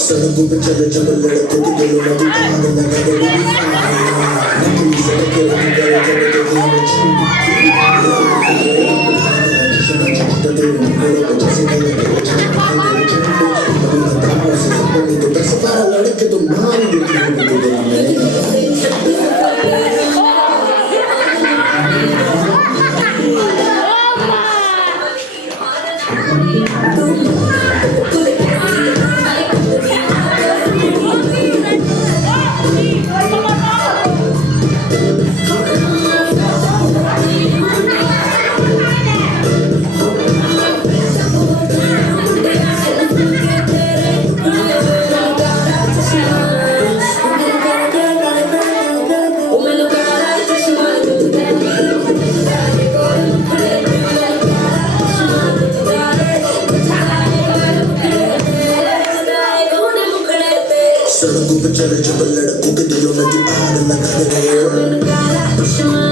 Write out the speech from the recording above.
सड़कों पे चले चलो लड़कों के दिलों में भी आग लगा दे नकली सड़कें रंग करे चले तो हमें शना चाहता दे मेरे को जैसे नहीं लगे चलता है मेरे चलते अभी बताओ से सपने तो 10-12 लड़के तो मार देते हैं दिल में सड़कों पे चले चलो लड़कों के दिलों में भी आग लगा दे